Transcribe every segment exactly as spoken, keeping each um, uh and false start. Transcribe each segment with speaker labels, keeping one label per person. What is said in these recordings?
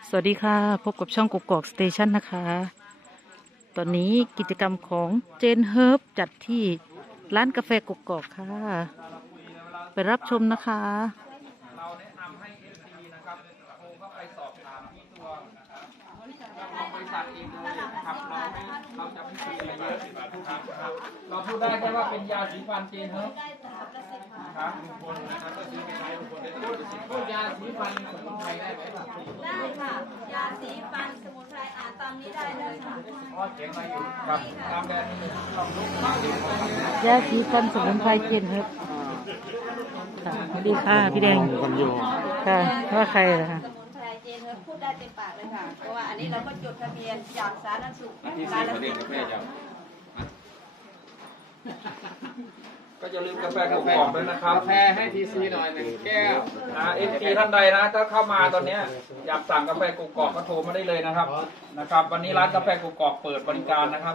Speaker 1: สวัสดีค่ะพบกับช่องกกอกสเตชันนะคะ ตอนนี้กิจกรรมของเจนเฮิร์บจัดที่ร้านกาแฟกกอกค่ะ ไปรับชมนะคะ
Speaker 2: เราแนะนำให้ เอฟ ซี นะครับโทรเข้าไปสอบถามที่ตัวของบริษัทเองเลยนะครับเราไม่เราจะไม่คุยอะไรเยอะนะครับเราพูดได้แค่ว่าเป็นยาสีฟันเจนเฮิร์บครับลุงพลนะครับก็ซื้อไปใช้ลุงพลได้พูดพูดยาสีฟันสมุนไพรได้ไหมครับ
Speaker 3: ได้ค่ะ ยาสีฟันสมุนไพรอ่านตามนี้ได้เลยค่ะ
Speaker 2: อ๋อเขียนมาอยู่ครับตามแบรนด์นี้ลองดูมาดู
Speaker 1: ยาสีฟันสมุนไพรเจนเฮิร์บค่ะสวัสดีค่ะพี่แดงค่ะว่าใครล่ะคะ
Speaker 3: สมุนไพรเจนเฮิร์บพูดได้เต็มปากเลยค่ะ เพราะว่าอันนี้เราก็จดทะเบียนจากสาธารณสุขการละสิน
Speaker 2: ก็อย่าลืมกาแฟกกอกด้วยนะครับ
Speaker 4: กาแฟให้ทีซีหน่อยหนึ่งแก้ว
Speaker 2: นะเอฟซีท่านใดนะถ้าเข้ามาตอนเนี้ยอยากสั่งกาแฟกกอกก็โทรมาได้เลยนะครับนะครับ วันนี้ร้านกาแฟกกอกเปิดบริการนะครับ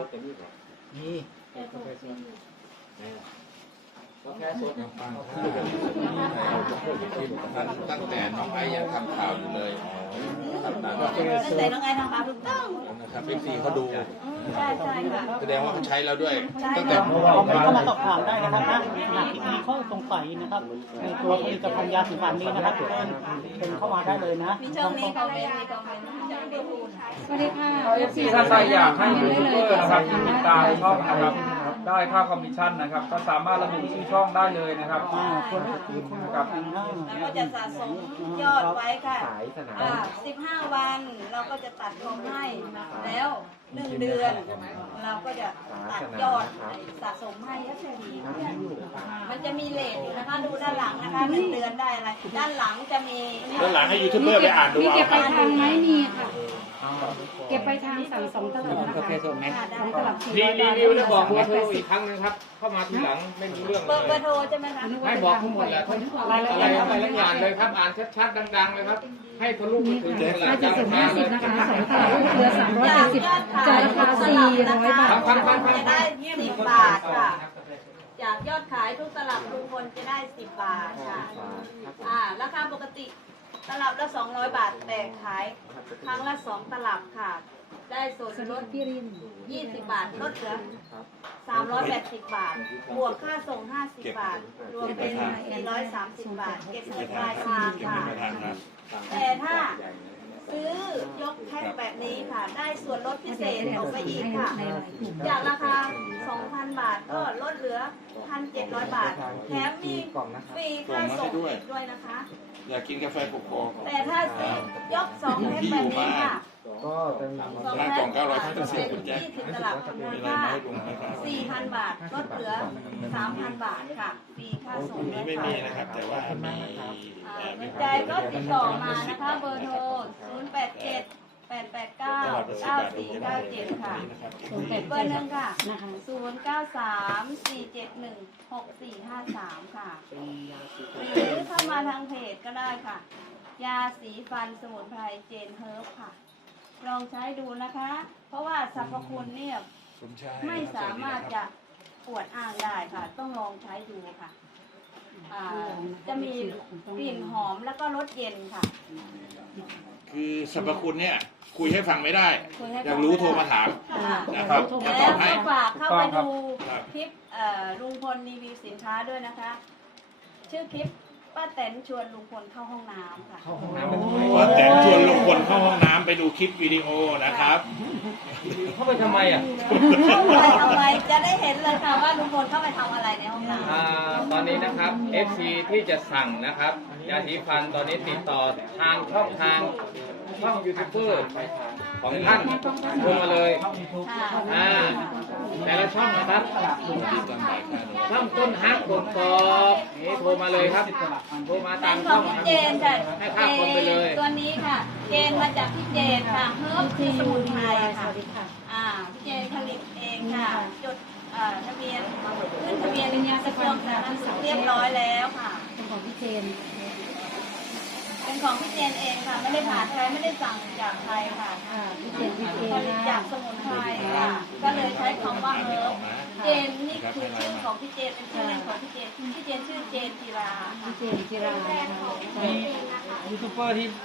Speaker 4: ตั้งแต่น้องไอ้ยังทำข่าวอยู่เลยครับนะ
Speaker 3: ตั้งแต่น้องไงทำมาถูกต้อง
Speaker 4: นะครับเอฟซีเขาดู
Speaker 3: ใช่ใช่ค่ะ
Speaker 4: แสดงว่าเขาใช้เราด้วย
Speaker 3: ใช่
Speaker 4: ตั้งแต่
Speaker 3: ค่ะ
Speaker 5: คอมเมนต์เข้ามาสอบถามได้นะครับนะหากมีข้อสงสัยนะครับในตัวผลิตภัณฑ์ยาสีฟันนี้นะครับแจ้งเป็นเข้ามาได้เลยนะ
Speaker 3: มีช่องนี้คอมเมนต์มีคอมเมนต์ช่องเดียวพูด
Speaker 6: สวัสดีค่ะ
Speaker 2: เอฟซีท่านใดอยากให้ยูทูบเบอร์นะครับที่ติดตามช่องนะครับได้ค่าคอมมิชชั่นนะครับก็สามารถระบุชื่อช่องได้เลยนะครับ
Speaker 5: อ่าคนก็คือคน
Speaker 2: นะครับ
Speaker 3: แล้วก็จะสะสมยอดไว้ค่ะอ่าสิบห้าวันเราก็จะตัดคอมให้แล้วหนึ่งเดือน เราก็จะตัดยอดสะสมให้ก็จะดีมันจะมีเลทอยู่นะคะดูด้านหลังนะคะหนึ่งเดือนได้อะไรด้านหลังจะมี
Speaker 4: ด้านหลังให้ยูทูบเบอร์ไปอ่านดู
Speaker 6: มี
Speaker 4: เอา
Speaker 6: เก็บ
Speaker 4: ค
Speaker 6: ไป
Speaker 4: รับ
Speaker 6: ทางไหมมีค่ะ เก็บไปทางสั่งสองตลับนะคะ
Speaker 3: ค่ะได้
Speaker 6: สองตลับสี่
Speaker 4: รี
Speaker 6: ร้อย
Speaker 4: รี
Speaker 6: บาท
Speaker 4: วิวแล้วบอกเบอร์โทรอีกครั้งนึงครับ เข้ามาทีหลังไม่รู้เรื่อง
Speaker 3: เบอร์เบ
Speaker 4: เล
Speaker 3: อย ร์โทรใช่ไหมคะ
Speaker 4: ให้บอกทั้งหมดแหละรายละเอียดอะไรละเอียดเลยครับอ่านชัดๆดังๆเลยครับ ให้ทะลุไปถึง
Speaker 6: ห้าเจ็ดสิบห้าสิบนะคะสองตลับเหลือสามร้อยเจ็ดสิบจากราคาสี่ร้อยบาท
Speaker 3: จะได้สิบบาทค่ะ จากยอดขายทุกตลับลุงพลจะได้สิบบาทค่ะ อ่า ราคาปกติตลับละสองร้อยบาทแต่ขายครั้งละสองตลับค่ะ ได้ส่วนลด
Speaker 6: พี่ริน
Speaker 3: ยี่สิบบาทลดเหลือสามร้อยแปดสิบบาท บวกค่าส่งห้าสิบบาท รวมเป็นสี่ร้อยสามสิบบาท เก็บเงินปลายทางค่ะ แต่ถ้าซื้อยกแพ็คแบบนี้ค่ะ ได้ส่วนลดพิเศษออกไปอีกค่ะ จากราคา สองพัน บาทก็ลดเหลือ หนึ่งพันเจ็ดร้อย บาท แถมมีฟรีค่าส่งอีกด้วยนะคะ
Speaker 4: อยากกินกาแฟกกอก
Speaker 3: แต่ถ้าซื้อยกสองแพ็คแบบนี้ค่ะสอง
Speaker 4: ห้า
Speaker 3: แพ็ค
Speaker 4: กล่องเก้าร้อยห้าสิบสี่
Speaker 3: เป็น
Speaker 4: คุณแจ็ค
Speaker 3: ยี่สิบตลับมูลค่าสี่พัน บาท ลดเหลือ สามพัน บาทค่ะ ฟรีค่าส่ง
Speaker 4: นี้
Speaker 3: ด้วย
Speaker 4: ไม่
Speaker 3: ค่ะ
Speaker 4: มีนะครับ แต่ว่ามี
Speaker 3: อ่าสนใจก็ติดต่อมานะคะ เบอร์โทร ศูนย์ แปด เจ็ด แปด แปด เก้า เก้า สี่ เก้า เจ็ด ค่ะ อีกเบอร์หนึ่งค่ะ
Speaker 6: นะคะ
Speaker 3: ศูนย์ เก้า สาม สี่ เจ็ด หนึ่ง หก สี่ ห้า สาม ค่ะ หรือเข้ามาทางเพจก็ได้ค่ะ ยาสีฟันสมุนไพรเจนเฮิร์บค่ะ ลองใช้ดูนะคะ เพราะว่าสรรพคุณเนี่ยไม่สามารถจะปวดอ้างได้ค่ะ ต้องลองใช้ดูค่ะอ่าจะมีกลิ่นหอมแล้วก็รสเย็นค่ะ
Speaker 4: คือสรรพคุณเนี่ย คุยให้ฟังไม่ได้
Speaker 3: คุยให้ฟัง
Speaker 4: อยากรู้โทรมาถาม
Speaker 3: ค่ะ
Speaker 4: นะครับจะ
Speaker 3: แล้
Speaker 4: ตอ
Speaker 3: ว
Speaker 4: บให้
Speaker 3: ก็ฝากเข้าไปดู
Speaker 4: ครับ
Speaker 3: คลิปเอ่อลุงพลรีวิวสินค้าด้วยนะคะ ชื่อคลิปป้าแตนชวนลุงพลเข้าห้องน้ำค่ะ
Speaker 4: ว่าแต่ชวนลงคนเข้าห้องน้ำไปดูคลิปวิดีโอนะครับ
Speaker 2: เข้าไปทำไมอ่ะ
Speaker 3: เข้าไปทำไมจะได้เห็นเลยค่ะว่าลุงพลเข้าไปทำอะไรในห้องน้ำ
Speaker 7: อ่าตอนนี้นะครับ เอฟ ซี ที่จะสั่งนะครับยาสีฟันตอนนี้ติดต่อทางช่องทางช่องยูทูบเบอร์ของท่านโทรมาเลย
Speaker 3: ค่ะ
Speaker 7: อ่าแต่ละช่องนะครับช่องต้นฮักกดกอกนี่โทรมาเลยครับโทรมาตา
Speaker 3: เป็
Speaker 7: ม
Speaker 3: นข
Speaker 7: ช่
Speaker 3: อ
Speaker 7: อง ง
Speaker 3: พี่
Speaker 7: ครับ
Speaker 3: เจนค่ะ
Speaker 7: ให้ค่าคนไปเลย
Speaker 3: ตัวนี้ค่ะ เจนมาจากพี่เจนค่ะเฮิร์บคือสมุนไพร
Speaker 6: ส
Speaker 3: ค่ะ
Speaker 6: วัสดีค่ะ
Speaker 3: อ่าพี่เจนผลิตเองค่ะ จดอ่าทะเบียนขึ้นทะเบียนในยาสะกดสาธารณสุขเรียบร้อยแล้วค่ะ
Speaker 6: เป็นของพี่เจน
Speaker 3: เป็นของพี่เจนเองค่ะ ไม่ได้ผ่านใครไม่ได้สั่งจากใครค่ะ
Speaker 6: ค่ะพี่เจนพี่เจ
Speaker 3: ผ
Speaker 6: น
Speaker 3: ลิต
Speaker 6: นะ
Speaker 3: จากสมุนไพรค่ะ ก็เลยใช้คำว่าเฮิร์บเจนนี่คือชื่อของพี่เจนเป็นชื่อเล่นของพี่เจนพี่เจนชื่อเจนจิราค่ะ
Speaker 6: พี่เจนจิรานะคะ
Speaker 2: มียูทูบเบอร์ที่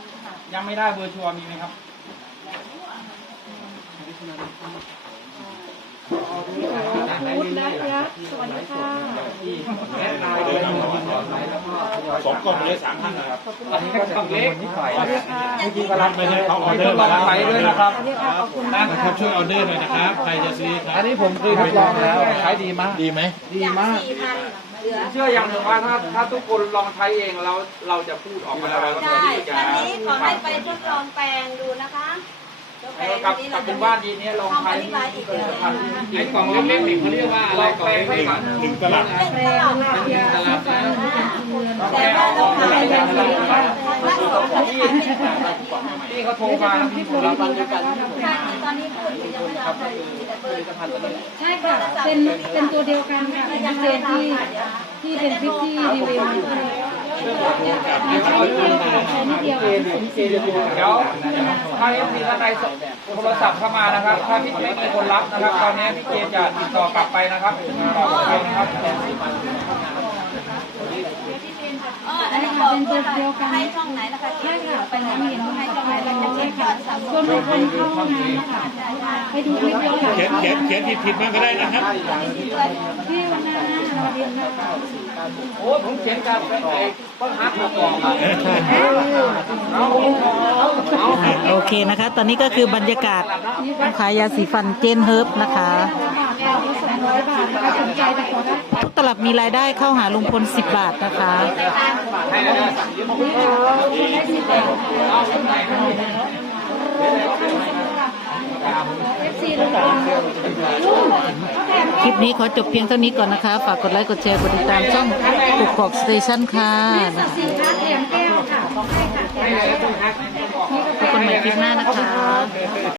Speaker 2: ยังไม่ได้เบอร์ชัวร์มีไหมครับ
Speaker 6: พุทธและยักษ์สวัสดีค่ะ
Speaker 8: สองกล่องเลยสามพันนะครับ
Speaker 2: อันนี้ก็ทำเล็กนิดหน่อย
Speaker 6: สวัสดีค่ะ
Speaker 8: เมื่อกี้ก็รับไม่ใช่เขาออ
Speaker 2: มี
Speaker 8: เดอ
Speaker 2: ทด
Speaker 8: ร์
Speaker 2: ลอ
Speaker 8: มาง แล้ว
Speaker 2: ใช้ด้วยนะครับ
Speaker 6: สวัสดีค่ะขอบคุณ
Speaker 2: นะ
Speaker 6: มาก
Speaker 8: นะครับช่วยออเดอร์หน่อยนะครับ ใครจะซื้อครับ
Speaker 4: อันนี้ผมเคยทดลองแล้วใช้ดีมาก
Speaker 8: ดีไหม
Speaker 4: ดีมาก
Speaker 3: สี่พันเหลือ
Speaker 2: เชื่ออย่างหนึ่งว่าถ้าถ้าทุกคนลองใช้เองเราเราจะพูดออกมาแล้วเรา
Speaker 3: ใช่ วันนี้ขอให้ไปทดลองแปลงดูนะคะแปลง
Speaker 2: กับ
Speaker 3: นี้
Speaker 2: กั
Speaker 3: เรา
Speaker 2: บ
Speaker 3: จะ
Speaker 2: เป็นบ้านดีนี้ลอง
Speaker 3: เข้า
Speaker 2: ใช้
Speaker 3: มาที่บ้านอีกเดือนนะคะ
Speaker 7: ไอ้กล่องเล็กๆนี่เขาเรียกว่าอะไรกล่องเล็กๆอ่ะ
Speaker 8: หนึ่งตลับ
Speaker 3: เป็น
Speaker 6: แปล
Speaker 3: ตลาด
Speaker 6: งเพียงตลาดแล้ว
Speaker 3: แต่ว่าเราขายแบบนี้นะคะรักษาคนที่ขายเป็นแบบนี้
Speaker 2: ที่เขาโทรมาแล้วพี่ผมรับฟังด้วยกัน
Speaker 3: ใช่ตอนนี้พูดอยู่ยังไม่ได้เอาไปแต่เบอร์
Speaker 6: ใช่ค่ะ เป็นเป็นตัวเดียวกันค่ะเป็นพิเศษที่ที่เป็นคลิปที่รีวิวใช้นิดเดียวค่ะใช้นิดเดียว
Speaker 2: เดี๋ยวถ้าเอฟซีท่านใดส่งโทรศัพท์เข้ามานะครับ ถ้าพี่ไม่มีคนรับนะครับ ตอนนี้พี่เจจะติดต่อกลับไปนะครับติดต่อกลับไปนะครับ
Speaker 3: อ๋ออันนี้บอกเพื่อให้ช่องไหนนะคะ
Speaker 6: ใช่ค่ะ
Speaker 3: ไปไหนไม่เห็นให้ช่องไหนเราจะเช็คยอดสั่ง
Speaker 6: ส่วนบุคคลเข้าห้องน้ำนะคะไปดูคลิปย้อนหลัง
Speaker 8: เขียนเขียนเขียนผิดผิดๆมาก็ได้นะครับ
Speaker 6: ที่วันหน้าสวัสดีค่ะ
Speaker 2: โอ้ผมเขียนกับไอ้ต้นฮักมาก่อนครับเอาเอา
Speaker 1: โอเคนะคะ ตอนนี้ก็คือบรรยากาศขายยาสีฟันเจนเฮิร์บนะคะ
Speaker 6: สองร้อยบาทนะคะสนใจแต่ขอได้
Speaker 1: ทุกตลับมีรายได้เข้าหาลุงพลสิบบาทนะคะ
Speaker 2: ให้แล้วนะ
Speaker 6: คนได้สิบบาทเอฟซีลุงพลลุงเขาแถม
Speaker 1: คลิปนี้ขอจบเพียงเท่านี้ก่อนนะคะ ฝากกดไลค์กดแชร์กดติดตามช่องกุกกอกสเตชันค่ะ
Speaker 6: สี่ห้าแถมแก้วค่ะให้ค่ะแถมแก้ว
Speaker 1: พบกันใหม่คลิปหน้านะคะ